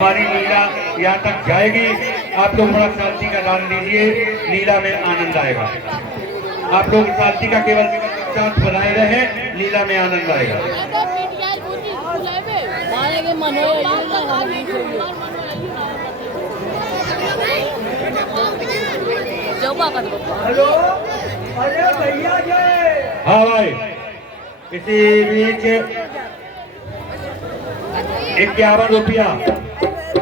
हमारी लीला यहाँ तक जाएगी। आप लोग थोड़ा शांति का दान दीजिए, लीला में आनंद आएगा। आप लोग शांति का केवल साथ बनाए रहे, लीला में आनंद आएगा। हेलो, अरे भैया जय। हाँ भाई, इसी बीच 51 रुपया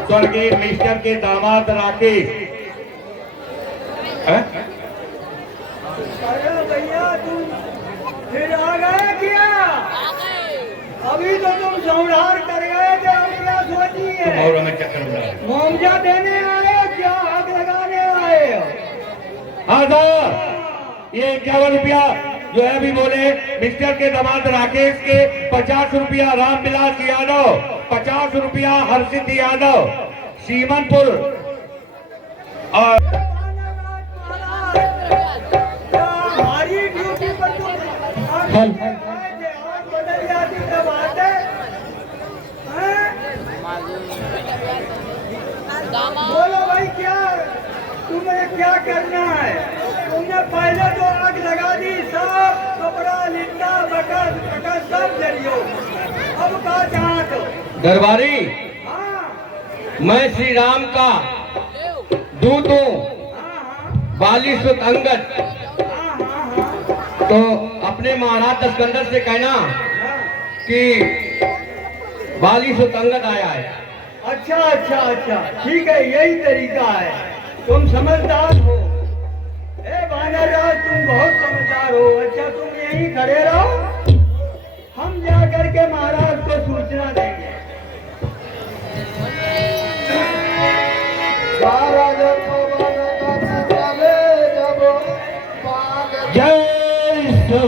स्वर्गीय मिनिस्टर के दामाद राकेश। अरे भैया तुम फिर आ गए क्या? अभी तो तुम सौरार कर गए थे, अब क्या सोची है? और हमें चक्कर में मुआवजा देने आए क्या आग लगाने आए हो? हाँ सर, ये 51 रुपया जो है अभी बोले मिनिस्टर के दामाद राकेश के, 50 रुपया रामविलास यादव, 50 रुपया हर्षित यादव सीमनपुर। और हमारी ड्यूटी पर तुम बदल जाती तब आते। बोलो भाई, क्या तुम्हें क्या करना है? तुमने पहले तो आग लगा दी, सब कपड़ा लिट्टा बकस बकस सब जलियो। अब का चाहते हो? दरबारी, हाँ मैं श्री राम का दूत हूँ, हाँ बाली सुत अंगद। हाँ हाँ हाँ तो अपने महाराज दशकंदर से कहना हाँ। कि बाली सुत अंगद आया है। अच्छा अच्छा अच्छा, ठीक है, यही तरीका है। तुम समझदार हो, ए वानर राज, तुम बहुत समझदार हो। अच्छा तुम यहीं खड़े रहो, हम जा करके महाराज को सूचना देंगे। जय श्री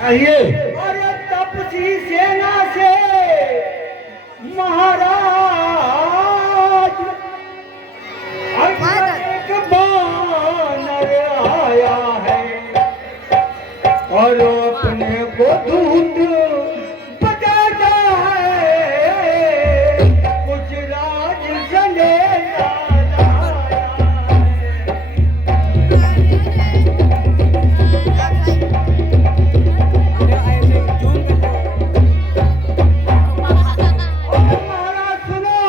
कहिए। अरे तपसी सेना से महाराज एक बानर आया है और अपने को दूत बताता है, कुछ राज संदेशा लाया है। महाराज सुनो,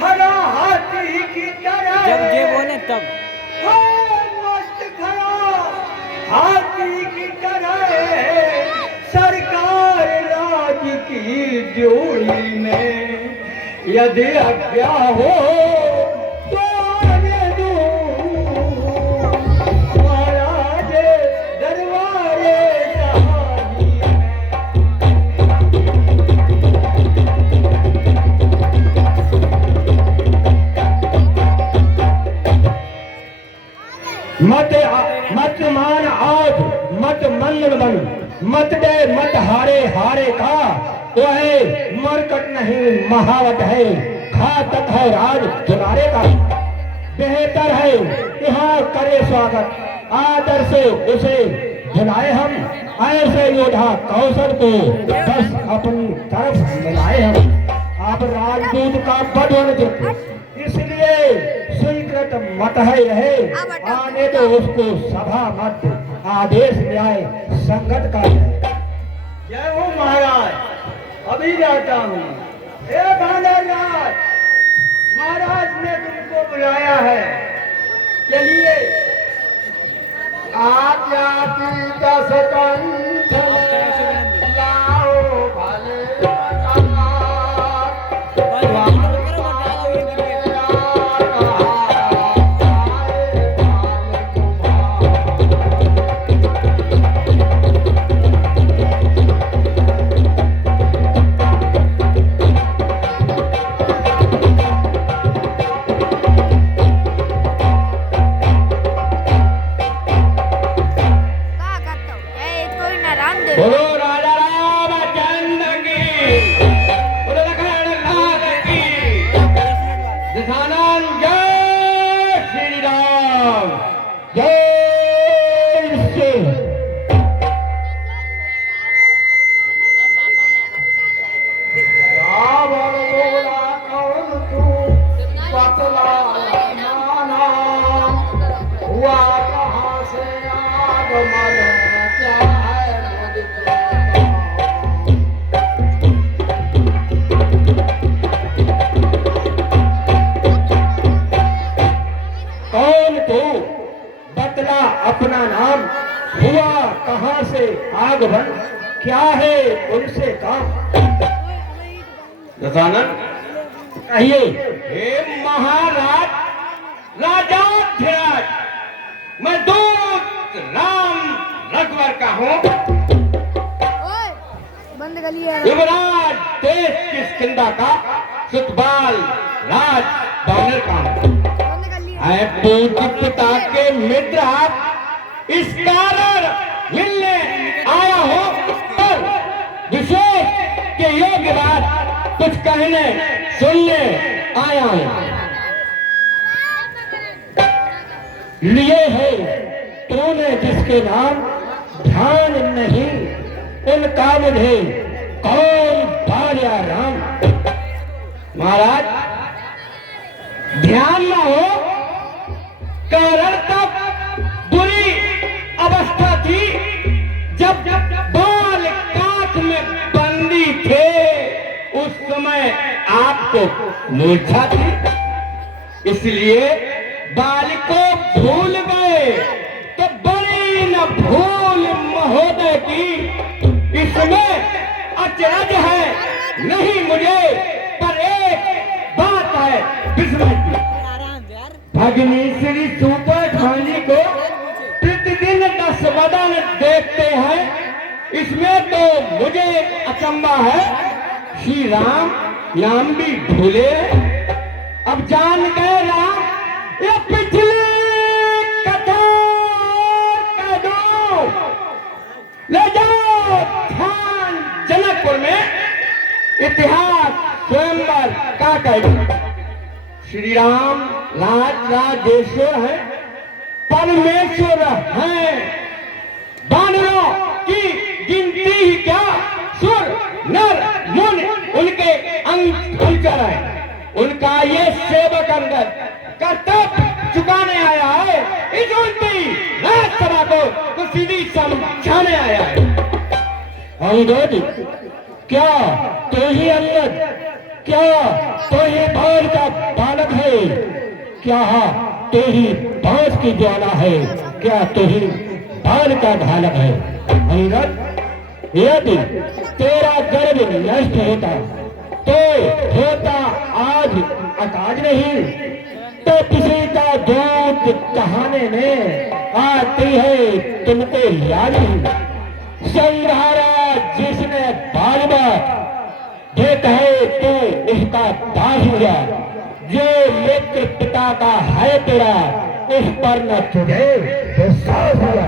खड़ा हाथी की तरह जब ये बोले तब मस्त खड़ा हाथी की तरह सरकार राज की जोड़ी में, यदि आज्ञा हो तो आने दो महाराज दरबारे शाही में। मत मान आज, मत मन बन, मत दे मत हारे हारे का, तो है मरकट नहीं महावत है, घातक है राज दुलारे का। बेहतर है यहाँ करे स्वागत, आदर से उसे बुलाए हम, ऐसे योद्धा कौशल को बस अपनी तरफ मिलाए हम। आप राजदूत का पद, इसलिए स्वीकृत मत है रहे, आने दो उसको सभा मत, आदेश न्याय संगत का है। जय हो महाराज, अभी जाता हूँ। ए बानर राज, महाराज ने तुमको बुलाया है, चलिए। आज्ञा की 10 कंठ लाओ भले बोलो राजा रामचंद्र की, बोलो लखन लाल की। दशानन जय श्री राम, जय श्री। रावण बोला कौन तू पतला माना, हुआ कहाँ से आगमन, क्या है मुझको कौन तू, बतला अपना नाम, हुआ कहाँ से आगमन, क्या है उनसे काम। दशानन, कहिए। हे महाराज राजाधिराज, मैं दूत राम रघुवर का हूँ। बंद गलिए युवराज देश किष्किंधा का सुतबाल राज बानर का हूँ। बंद गलिए है पूज्य पिता के मित्र आप, इस कारण मिलने आया हूँ। पर विशेष के योग्य बात कुछ कहने सुनने आया हूँ। लिए है तूने जिसके नाम, ध्यान नहीं उनका मुझे कौन भार्या राम। महाराज ध्यान न हो, कारण तब बुरी अवस्था थी जब बाल काख में बंदी थे। उस समय आपको मूर्छा थी, इसलिए बाल को भूल गए। तो बड़ी न भूल महोदय की, इसमें अचरज है नहीं मुझे, पर एक बात है विस्मय की। भगनी श्री सुपर खानी को प्रतिदिन 10 बदन देखते हैं, इसमें तो मुझे अचंबा है। श्री राम नाम भी भूले, अब जान गए राम ये पिछली कथा कह दो। ले जाओ ध्यान जनकपुर में, इतिहास स्वयंवर का कह। श्री राम राजेश्वर है, परमेश्वर है। बानरों की गिनती ही क्या, सुर नर मुनि उनके अंचर है। उनका ये सेवक अंगद कर्तव्य चुकाने आया है। इस उल्टी राजसभा को तो सीधी समझाने आया है। अंगद, क्या तो ही अंगद, क्या तो ही बाल का बालक है, क्या तो ही बांस की ज्वाला है, क्या तो ही बाल का ढालक है। अंगद, यदि तेरा गर्व नष्ट होता तो होता आज अकाज नहीं। तो किसी का दूध कहाने में आती है तुमको यारी। संहारा जिसने बाल बार ये कहे तो इसका दास हो जा। जो मित्र पिता का है तेरा, उस पर न तुझे तो साफ हुआ।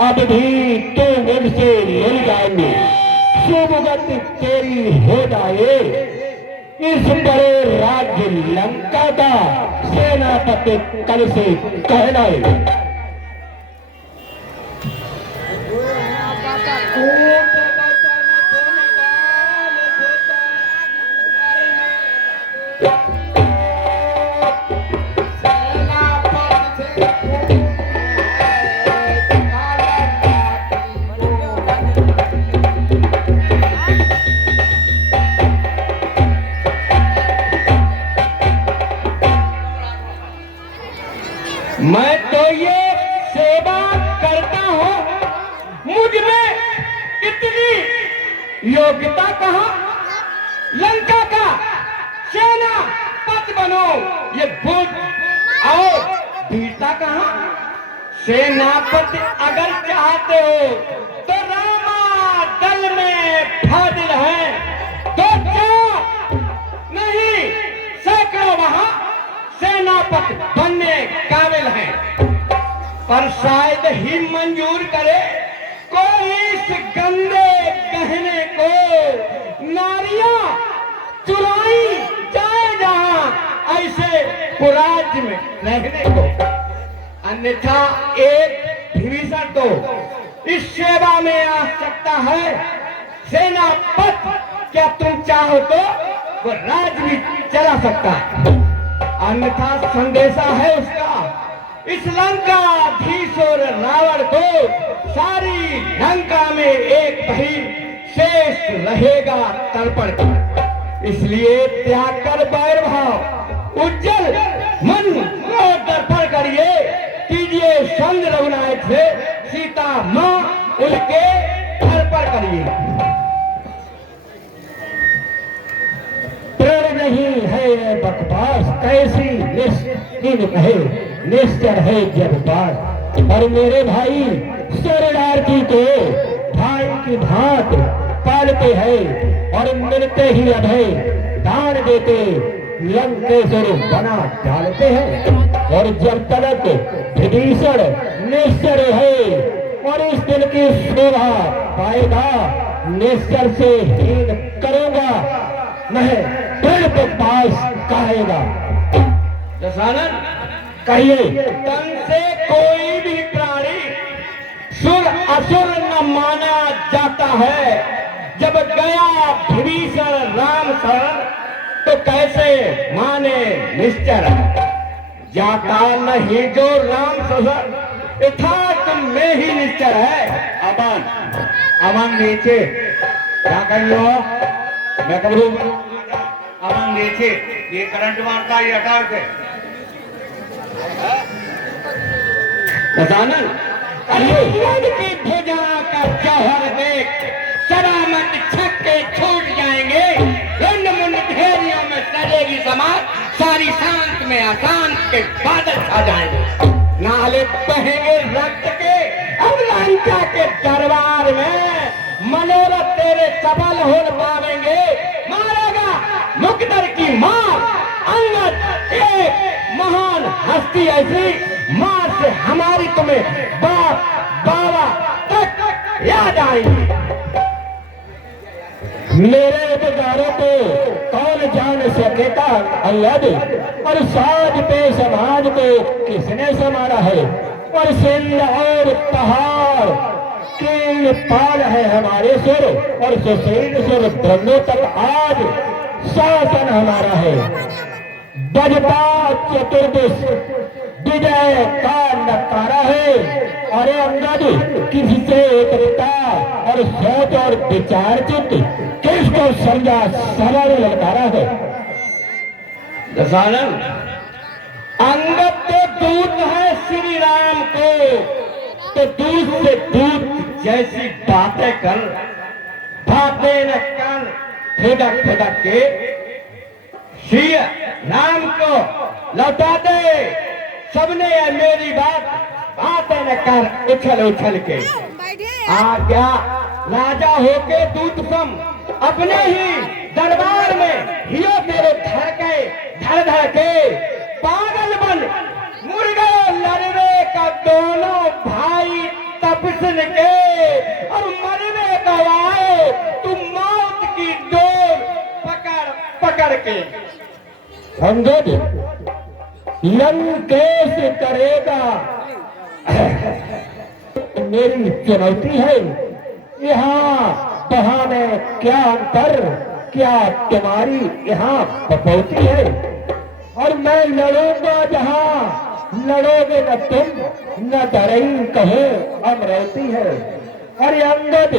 अब भी तू मुझसे मिल जाएंगे, शुभ गति तेरी हो जाए। इस बड़े राज्य लंका का सेनापति कल से कहना है। मैं तो ये सेवा करता हूं, मुझ में इतनी योग्यता कहां? लंका का सेनापति बनो, ये बुद्ध और वीरता कहां? सेनापति अगर चाहते हो तो रामा दल में फादिल है, तो क्या नहीं सैकड़ों वहां सेनापति बनने काबिल हैं, पर शायद ही मंजूर करे कोई इस गंदे गहने को नारियां चुराई जाए जहां ऐसे पुराज में रहने को। अन्यथा एक विभीषण तो इस सेवा में आ सकता है। सेनापति क्या तुम चाहो तो वो राज भी चला सकता है, अन्यथा संदेशा है उसका इस लंकाधीश और रावण को सारी लंका में एक ही शेष रहेगा तर्पण का। इसलिए त्याग कर बैर भाव उज्जवल मन और दर्पण करिए, कीजिए संग रघुनायक से सीता मां उनके अर्पण करिए। प्रण नहीं है ये बकवास, कैसी निश्चित है निश्चर है जज्बात। और मेरे भाई शरणार्थी को भाई की भांत पालते हैं और मिलते ही अभय दान देते लंकेश्वर बना डालते हैं। और जब तक विभीषण निश्चर है और इस दिल की शोभा पाएगा, निश्चर से हीन करूंगा मैं पेड़ पे पास कहेगा। दशानन कहिए, तन से कोई भी प्राणी सुर असुर न माना जाता है। जब गया विभीषण राम शरण तो कैसे माने निश्चर, जाता नहीं जो राम शरण यथार्थ में ही निश्चर है। अमन अमन नीचे क्या कहियो, मैं कबरू अमन नीचे, ये करंट मारता है, ये यथार्थ है। दशानन की भुजा का जौहर देख सलामत छक्के छूट जाएंगे, रुंड मुंड ढेरियों में सजेगी समाज, सारी शांत में अशांत के बादल छा जाएंगे। नाले बहेंगे रक्त के अब लंका के दरबार में, मनोरथ तेरे सफल हो पावेंगे। मारेगा मुकदर की मार अंगद एक महान हस्ती ऐसी मार से हमारी तुम्हें बाप बाबा तक याद आएंगी। मेरे उपकारों को कौन जान सकेगा अल्लाह, और साज पे समाज को किसने संभाला है। और सिंध और पहाड़ के पाल है हमारे सुर, और सुशील सुर ब्रह्मों तक आज शासन हमारा है। बजता चतुर्दश विजय का नकारा है। अरे अंगद किसी से एकता और सोच और विचार चित्त किसको समझा सरल ललकारा है। दशानन अंगद तो दूत है श्री राम को, तो दूत से दूत जैसी बातें कर, बातें न कर खुदक खुदक के श्री राम को लौटा दे। सबने मेरी बातें न कर उछल उछल के। आज्ञा राजा होके दूत सम अपने ही दरबार में हियो तेरे धड़ धड़ के पागल बन मुड़ गए लड़ने का दोनों भाई तपसन के, और मरने गवाए तुम मौत की डोर पकड़ पकड़ के। अंगद लंकेश करेगा मेरी चुनौती है। यहाँ वहाँ में क्या अंतर, क्या तुम्हारी यहाँ बपौती है। और मैं लड़ूंगा जहाँ लड़ोगे न तुम, न डरई कहो अमरौती है। अरे अंगद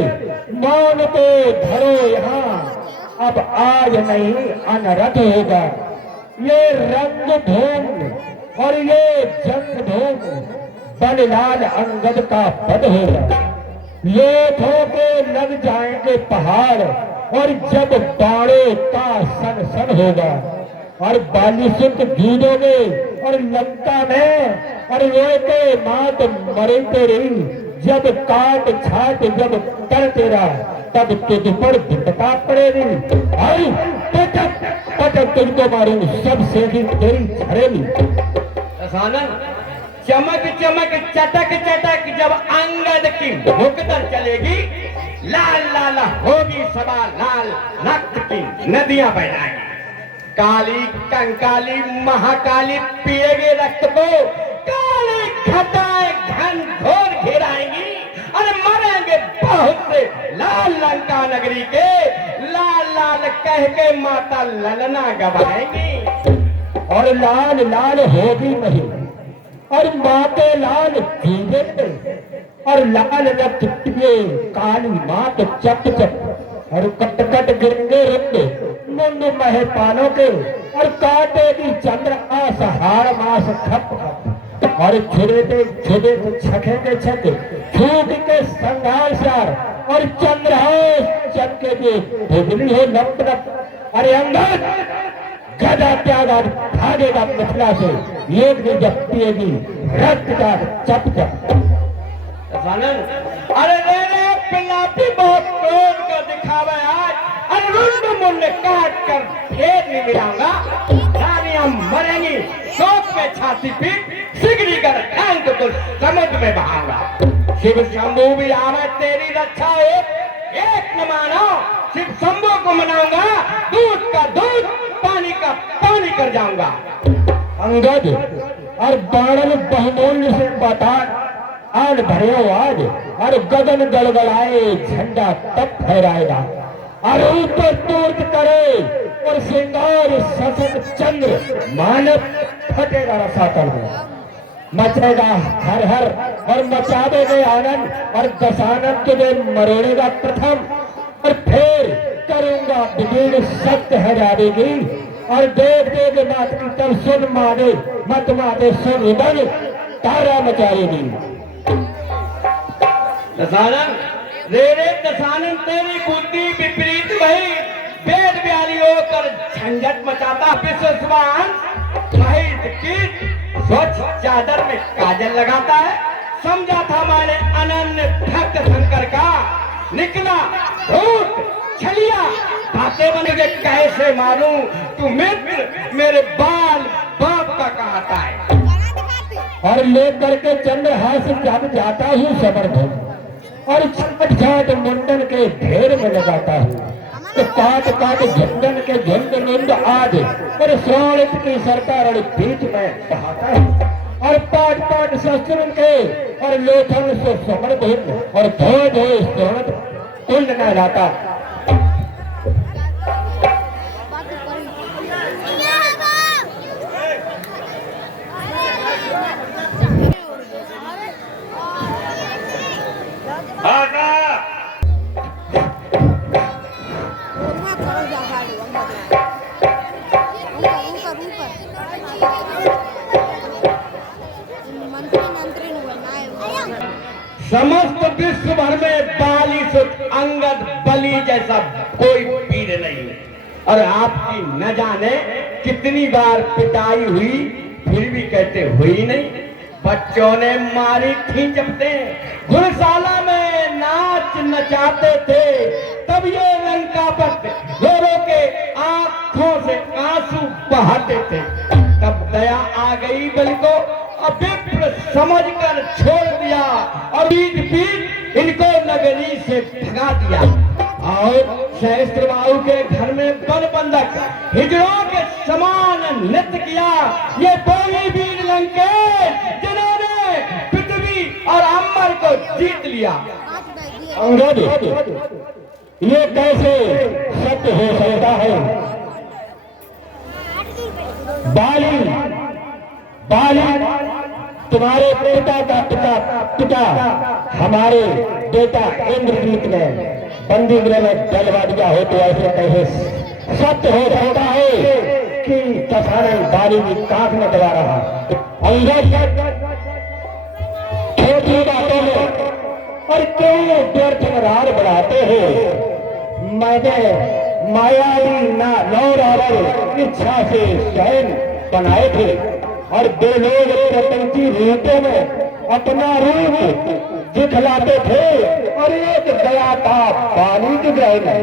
मौन तो धरो यहाँ, अब आज नहीं अनरत होगा। ये रंग धूम और ये जंग भूमि बललाल अंगद का पद होगा। लोथों के लग जाएंगे पहाड़ और जब बाड़े का सन सन होगा और बालिशुत जूझोगे और लंका में और रोते मात मरे तेरी जब काट छाट जब कर तेरा तब तुझ पर भिटका पड़ेगी और पटक पटक तुझको मारूं सबसे भी तेरी झड़ेगी। दशानन चमक चमक चटक चटक जब अंगद की भुकदर चलेगी, लाल लाल होगी सभा, लाल रक्त की नदियां बहलाएंगी। काली कंकाली महाकाली पिएगी रक्त को, काली घटाएं घन घोर घेराएंगी और मरेंगे बहुत से लाल लंका नगरी के, लाल लाल कह के माता ललना गवाएंगी। और लाल लाल होगी नहीं और माते लाल जीवेंगे और लाल रक्त पिए काली मात चप चप और कट कट गिरेंगे रंगे मुंड महे पालों के और काटेगी चंद्र आसहार मास खप खप और छुड़े छुड़े छकेंगे छके छूट के संघार सार और चंद्र चमके के बिजली हो लप लप। अरे अंगद गदा त्याग भागेगा मिथिला से, एक भी जब पिएगी रक्त का चप चप। अरे रे पिलापी बहुत क्रोध का दिखावा आज, अरे रुंड मुंड काट कर खेत में मिलाऊंगा, रानियां मरेंगी शोक में छाती पीट, सिगड़ी कर टैंक को समुद्र में बहाऊंगा। शिव शंभू भी आवे तेरी रक्षा एक न मानो, शिव शंभू को मनाऊंगा, दूध का दूध पानी का पानी कर जाऊंगा। अंगद और बाणन बहुमूल्य से बता आन भरे आज और गगन गड़गड़ाए झंडा तब फहराएगा और ऊपर तूर्त करे और श्रृंगार ससत चंद्र मानव फटेगा रसातल में, मचेगा हर हर और मचावे गए आनंद और दशानन तुझे मरोड़ेगा प्रथम और फिर करूंगा विजय सत्य है जाएगी और देव देव मात की तब सुन मारे मत मारे सुन बन तारा मचाएगी। दशानन रे दशानन तेरी बुद्धि विपरीत वही वेद व्याली होकर झंझट मचाता विश्वान महित कीट स्वच्छ चादर में काजल लगाता है। समझा था मैंने अनन्य भक्त शंकर का, निकला भूत छलिया बातें बन गए कैसे मारूं, तू मित्र मेरे बाल बाप का कहता है। और लेकर के चंद्रहास जब जाता हूँ समर्थन और छट छाट मुंडन के ढेर में लगाता हूँ तो काट काट झंडन के झुंड निंद आज और स्वाणित की सरकार बीच में बहाता है और पाट पाट शस्त्र के और लोथन से समर्पित और धो धो स्वर्ण कुंड न लाता। समस्त विश्व भर में बाली सुत अंगद बलि जैसा कोई पीर नहीं और आपकी न जाने कितनी बार पिटाई हुई फिर भी कहते हुई नहीं। बच्चों ने मारी थी जपते, घुड़शाला में नाच नचाते थे, तब ये लंका पर रो के आंखों से आंसू बहाते थे। तब दया आ गई बलि को अविप्र समझकर छोड़ दिया और पीट पीट इनको नगरी से भगा दिया और सहस्त्रबाहु के घर में बन बंधक हिजड़ों के समान नृत्य किया। ये बोली वीर लंकेश जिन्होंने पृथ्वी और अम्बर को जीत लिया। अंगद ये कैसे सत्य हो सकता है? बाली बाली तुम्हारे पिता का पिता हमारे बेटा इंद्रजीत ने बंदी गृह में डलवा दिया हो तो ऐसे कैसे सत्य हो सकता है कि दशहरे बारी की काख न दबा रहा। अंगद छोटी बातों में और क्यों व्यर्थ में रार बढ़ाते हो? मैंने मायावी ना लौरावर इच्छा से स्वयं बनाए थे और दो लोग प्रपंची रूपों में अपना रूप दिखलाते थे और एक गया था पानी की ग्रह में,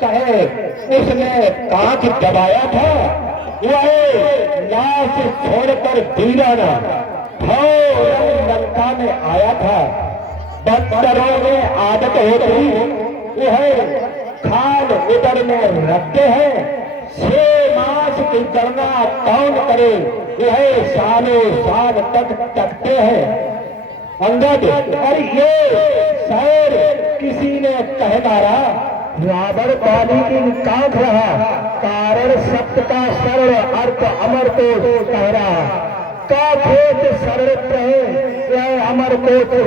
कहे उसने कांच दबाया था, वह लाश छोड़कर वीराना लंका में आया था। बंदरों में आदत होती यह खाल उदर में रखते हैं, 6 मास की गणना कौन करे, यह सालों साल तक तकते हैं। अंगद और ये शायर किसी ने कह मारा, रावण बाली की कांख रहा, कारण सत्य का सरल अर्थ अमर को कह रहा, का खेत सरल रहे यह अमर को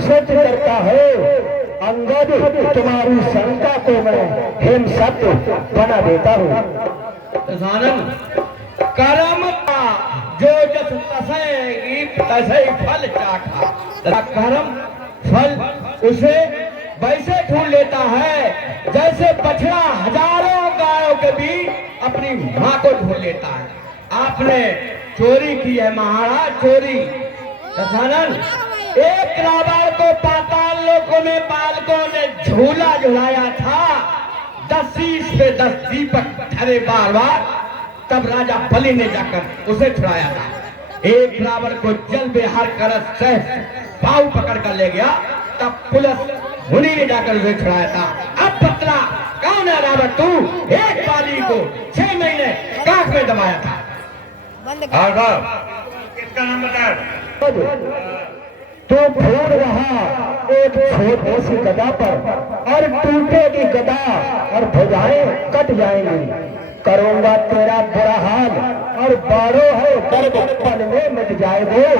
सच करता है। अंगद तुम्हारी शंका को मैं हेम सत्य बना देता हूँ। दशानन कर्म का जो जस तसेगी तसे फल चाखा, कर्म फल उसे वैसे ढूंढ लेता है जैसे बछड़ा हजारों गायों के बीच अपनी माँ को ढूंढ लेता है। आपने चोरी की है महाराज, चोरी। दशानन एक रावण को पाताल लोकों में बालकों ने झूला झुलाया था, 10 शीश पे 10 दीपक धरे बार बार, तब राजा बलि ने जाकर उसे छुड़ाया था। एक रावण को जल बेहार कर पाँव पकड़ कर ले गया, तब पुलिस मुनि ने जाकर उसे छुड़ाया था। अब बतला कौन है रावण तू? एक बाली को 6 महीने काख में दबाया था। किसका नाम बता? तो फोड़ रहा एक छोटी सी गदा पर और टूटेगी गदा और भुजाएं कट जाएंगी, करूंगा तेरा बुरा हाल और बारो है दर्द पल में मिट जाएगा।